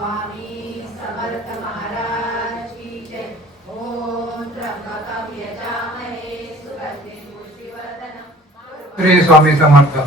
स्वामी समर्थ महाराज की जय. ओम त्र्यंबकम यजामहे सुगंधि पुष्टिवर्धनम् श्री स्वामी समर्थ.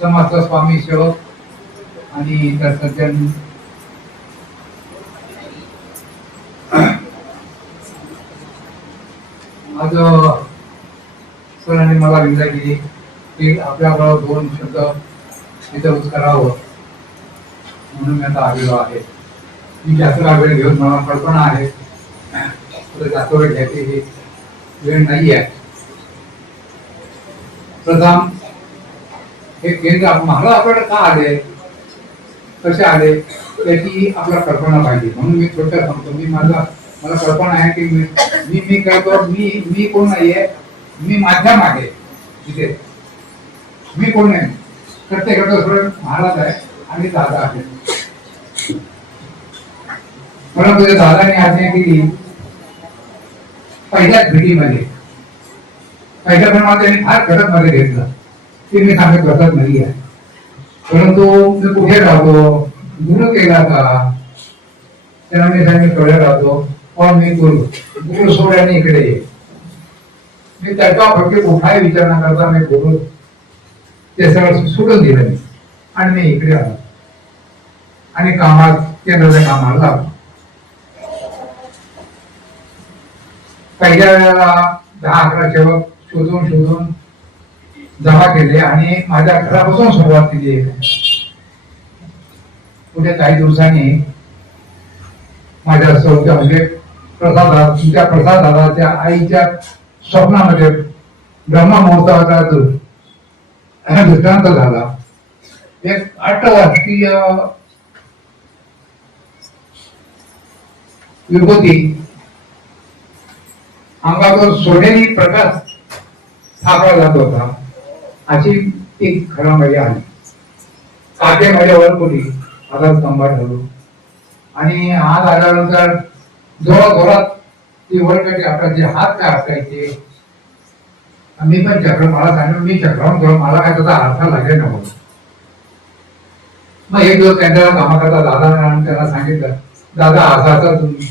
समर्थ स्वामी सेवक आणि इतर सज्जन. आज सरांनी मला विनंती केली की आपल्याबरोबर दोन शब्द इथं करावं. म्हणून मी आता आलेलो आहे. मी जास्त वेळ घेऊन मला कल्पना आहे. तर जास्त वेळ घ्यायची ही वेळ नाही आहे. प्रथम हे केंद्र महाराज का आले? कसे आले? त्याची आपल्याला कल्पना पाहिजे. म्हणून मी थोडक्यात सांगतो. मी माझा मला कल्पना आहे की मी मी मी करतो? मी मी कोण नाहीये? मी माध्यम आहे. तिथे मी कोण नाही प्रत्येकाचं थोडं महाराज आहे आणि दादा आहे. परंतु त्या दादाने आज्ञा केली पहिल्याच भेटीमध्ये पहिल्या प्रमाणात त्यांनी फार गरजमध्ये घेतलं. ते मी सांगत गरज नाही आहे परंतु मी कुठे राहतो गुरु केला का त्यांना मी सांगितलं कडे राहतो पण मी गुरु गुरु सोड्याने इकडे ये. मी त्याच्या फक्त कुठाही विचार न करता मी गुरु ते सगळं सोडून दिलं मी आणि मी इकडे आलो. आणि कामात केंद्राच्या कामाला लागलो. पहिल्या वेळेला दहा अकरा सेवक शोधून शोधून जमा केले आणि माझ्या घरापासून सुरुवात केली पुढे काही दिवसांनी माझ्या सौच्या म्हणजे प्रसादा तुमच्या प्रसादाच्या आईच्या स्वप्नामध्ये ब्रह्मा महोत्सवाचा दृष्टांत झाला एक आंतरराष्ट्रीय विभूती अंगातून सोनेरी प्रकाश थापला जात होता. अशी एक घरामध्ये आली. काटेमध्ये वर वरपुरी आता स्तंभा ठरलो आणि आज आल्यानंतर जोरात जोरात ती वर आपला जे हात काय असायचे? मी पण चक्र मला सांगितलं मी चक्रावून थोडं मला काय त्याचा अर्थ लागेल ना मग एक दिवस त्यांच्या कामाकरता दादा त्यांना सांगितलं दादा असा असा तुम्ही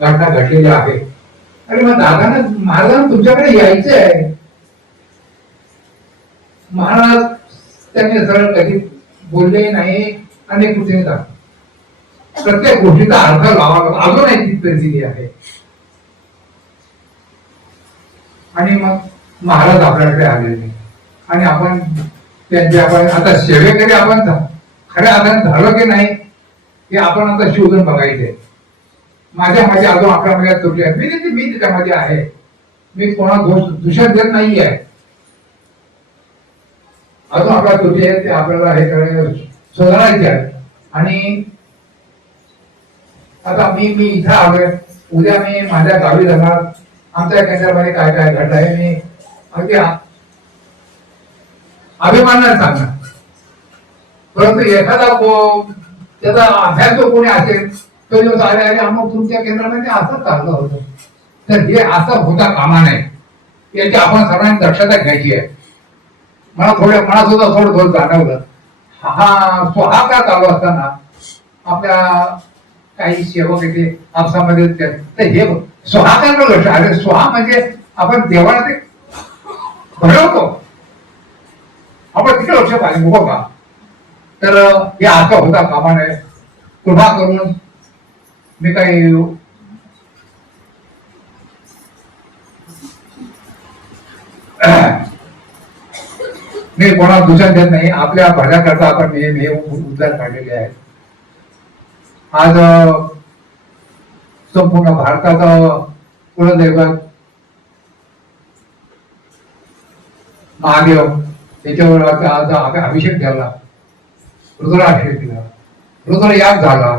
घटना घडलेली आहे. अरे मग दादांना महाराजांना तुमच्याकडे यायचं आहे महाराज त्यांनी सरळ कधी बोलले नाही आणि कुठे जा. प्रत्येक गोष्टीचा अर्थ लावा. अजूनही ती परिस्थिती आहे. आणि मग महाराज आपल्याकडे आलेले आणि आपण त्यांचे आपण आता सेवेकडे आपण खऱ्या अर्थाने झालो की नाही हे आपण आता शोधून बघायचे. माझ्या माझ्या आजो अकरा माझ्या त्रुटी आहेत मी म्हणजे ते मी त्याच्यामध्ये आहे. मी कोणा दोष दूषण देत नाही आहे. अजून आपल्या त्रुटी आहेत ते आपल्याला हे करायला सुधारायचे आहेत. आणि आता मी मी इथं आलोय. उद्या मी माझ्या गावी जाणार. आमच्या केंद्रामध्ये काय काय घडलं आहे मी अगदी अभिमानाने सांगणार. परंतु एखादा त्याचा अभ्यास जो कोणी असेल तो दिवस आले अरे अमुक तुमच्या केंद्रामध्ये असं चाललं होतं. तर हे असं होता कामा नये. याची आपण सर्वांनी दक्षता घ्यायची आहे. मला थोडं मला सुद्धा थोडं थोडं जाणवलं. हा स्वहा का चालू असताना आपल्या काही सेवक येते आपसामध्ये तर हे स्वहा लक्ष अरे स्वहा म्हणजे आपण देवाला ते भरवतो. आपण तिकडे लक्ष पाहिजे हो का तर हे असं होता कामा नये. कृपा करून मी काही मी कोणाला दूषण देत नाही. आपल्या भल्याकरता आपण नेहमी हे उद्धार काढलेले आहेत. आज संपूर्ण भारताचं कुलदैवत महादेव त्याच्यावर आज अभिषेक झाला. रुद्राभिषेक केला रुद्रयाग झाला.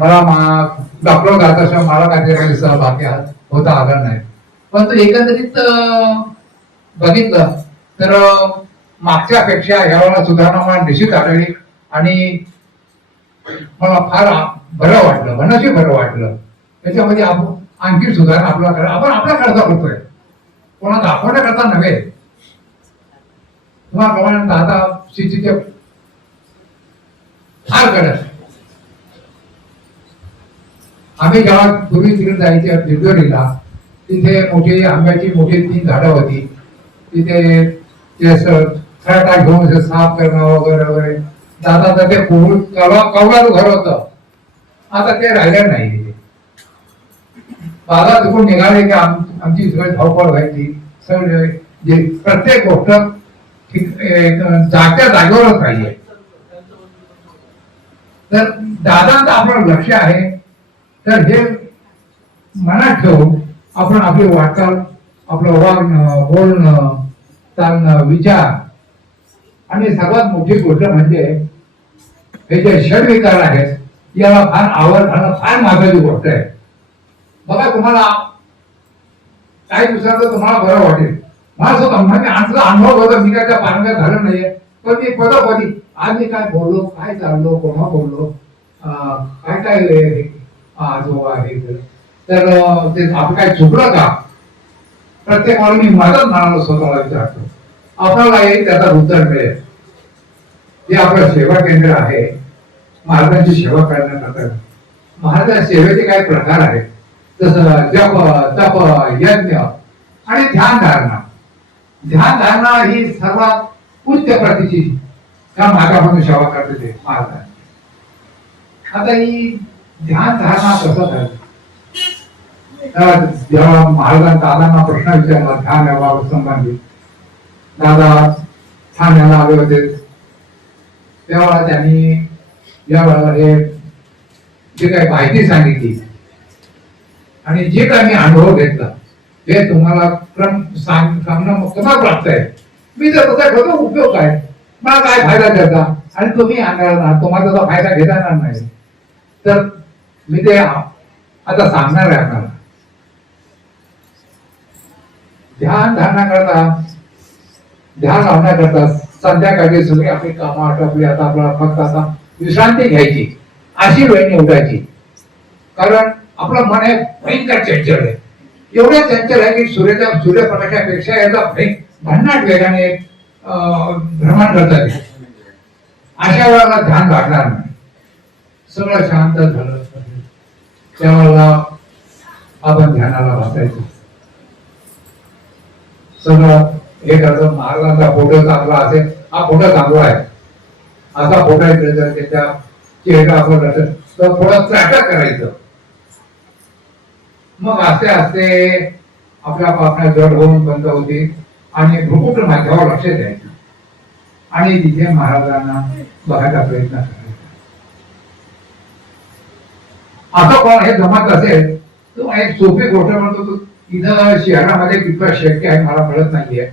मला मा डॉक्टर जात मला काहीतरी सहभागी हा- होता आला नाही. पण तो एकंदरीत बघितलं तर मागच्या अपेक्षा यावेळेला सुधारणा मला निश्चित आढळली आणि मला फार बरं वाटलं मनाशी बरं वाटलं. त्याच्यामध्ये आपण आणखी सुधारणा आपला करा आपण आपल्या करता करतोय कोणा दाखवण्याकरता नव्हे. तुम्हाला प्रमाणे दादा शेतीचे फार कडक आम्ही गावात पूर्वी तिकडे जायचे दिंडोरीला तिथे मोठी आंब्याची मोठी तीन झाडं होती. तिथे ते असं खराटा घेऊन साफ करणं वगैरे वगैरे. दादा तर ते कौल कौलारू घर होतं. आता ते राहिलं नाही तिथे. दादा तिकडून निघाले की आम- आमची सगळी धावपळ व्हायची. सगळे जे प्रत्येक गोष्ट एक जागच्या जागेवरच पाहिजे तर दादांचं आपलं लक्ष आहे. तर हे मनात ठेवून आपण आपली वाटचाल आपलं वागणं बोलणं चालणं विचार आणि सर्वात मोठी गोष्ट म्हणजे हे जे षडविकार आहेत याला फार आवड घालणं फार महत्वाची गोष्ट आहे. बघा तुम्हाला काही दिवसाचं तुम्हाला बरं वाटेल. मला स्वतः म्हणजे आमचा अनुभव होता मी काय त्या पारंब्या झालं नाहीये. पण मी पदोपदी आज मी काय बोललो काय चाललो कोणा बोललो काय काय आजोबा आहे तर ते आपण काय चुकलं का? प्रत्येक वेळी मी माझ्याच म्हणालो स्वतःला विचारतो. आपल्यालाही त्याचा उत्तर मिळेल. जे आपलं सेवा केंद्र आहे महाराजांची सेवा करण्याकरता. महाराज सेवेचे काही प्रकार आहेत. जसं जप तप यज्ञ आणि ध्यान धारणा. ध्यान धारणा ही सर्वात उच्च प्रतीची त्या मागापासून सेवा करते महाराज आता ही ध्यान धारणा कसं करायचं जेव्हा महाराजांना दादांना प्रश्न विचारला ध्यान याबाबत संबंधित. दादा ठाण्याला आले होते. तेव्हा त्यांनी या हे जे काही माहिती सांगितली आणि जे काही मी अनुभव घेतला ते तुम्हाला क्रम सांग सांगणं मग तुम्हाला प्राप्त आहे. मी जर तुझा ठेवतो उपयोग काय? मला काय फायदा करता आणि तुम्ही आणणार ना तुम्हाला त्याचा फायदा घेता येणार नाही. तर मी ते आता सांगणार आहे आपल्याला. ध्यान धारणा करता ध्यान लावण्याकरता संध्याकाळी सगळी आपली कामं आटोपली आता आपल्याला फक्त आता विश्रांती घ्यायची. अशी वेळ निवडायची. कारण आपलं मन हे भयंकर चंचल आहे. एवढं चंचल आहे की सूर्याच्या सूर्यप्रकाशापेक्षा याचा भन्नाट वेगाने अं, भ्रमण करतात अशा वेळेला ध्यान लागणार नाही. सगळं शांत झालं. त्यावेळेला आपण ध्यानाला बसायचो सगळं हे करतो महाराजांचा फोटो चांगला असेल हा फोटो चांगला आहे. असा फोटो इकडे जर त्याच्या चेहरा आपण असेल तर थोडं त्राटक करायचं. मग असे असे आपल्या पापण्या जड होऊन बंद होती आणि भ्रुकुट माझ्यावर लक्ष द्यायचं. आणि तिथे महाराजांना बघायचा प्रयत्न करायचा आता कोण हे जमत असेल तर एक सोपी गोष्ट म्हणतो इथं शहरामध्ये कितपत शक्य आहे मला कळत नाहीये.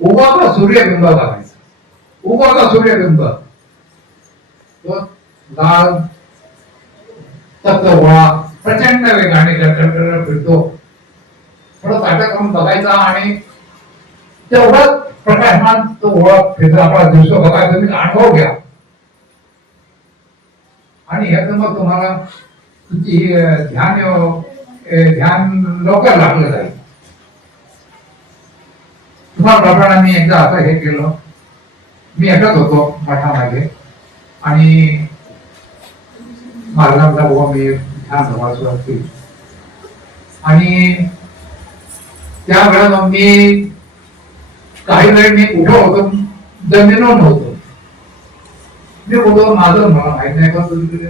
उभाचा सूर्यबिंब बघायचा. उभाचा सूर्यबिंब. तो लाल तत्वा प्रचंड वेगाने कडकड फिरतो. थोडं ताटा करून बघायचा आणि तेवढाच प्रकाशमान तो ओळख फिरता. आपला दिवस बघा तुम्ही अनुभव घ्या. आणि ह्याचं मग तुम्हाला तुमची ध्यान ध्यान लवकर लागलं जाईल. तुम्हाला प्रमाणे मी एकदा असं हे केलं. मी एकच होतो मठामध्ये आणि महाराजांचा बाबा मी ध्यान सभा सुरुवात केली. आणि त्यावेळेला मी काही वेळ मी उभं होतो जमिनीवर नव्हतो मी उभं माझं मला माहीत नाही पण तुम्ही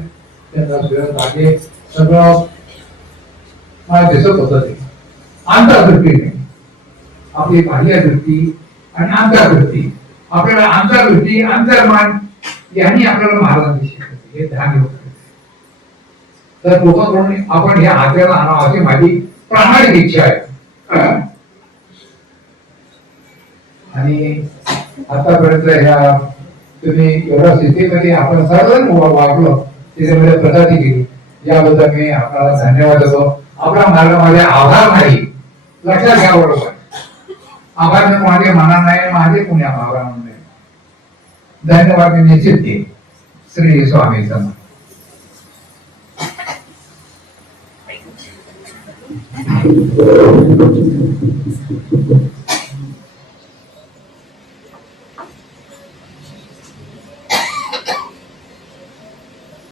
त्याचा सूर्य जागे. सगळं मला दिसत होतं ते आंतरदृष्टीने आपली बाह्य दृष्टी आणि आंतरदृष्टी आपल्याला आंतरदृष्टी अंतर्मान यांनी आपल्याला महाराजांनी शिकवले हे ध्यान योग तर लोकांकडून आपण हे आचरण आणावं अशी माझी प्रामाणिक इच्छा आहे. आणि आतापर्यंत ह्या तुम्ही एवढ्या स्थितीमध्ये आपण सर्वजण वागलो त्याच्यामध्ये प्रगती केली. याबद्दल मी आपल्याला धन्यवाद देतो. आपल्या मार्गामध्ये आभार नाही. लक्षात घ्या बरोबर आभार मी माझे मना नाही माझे पुण्या आभार नाही. धन्यवाद मी निश्चित घे श्री स्वामी समर्थ. Thank you.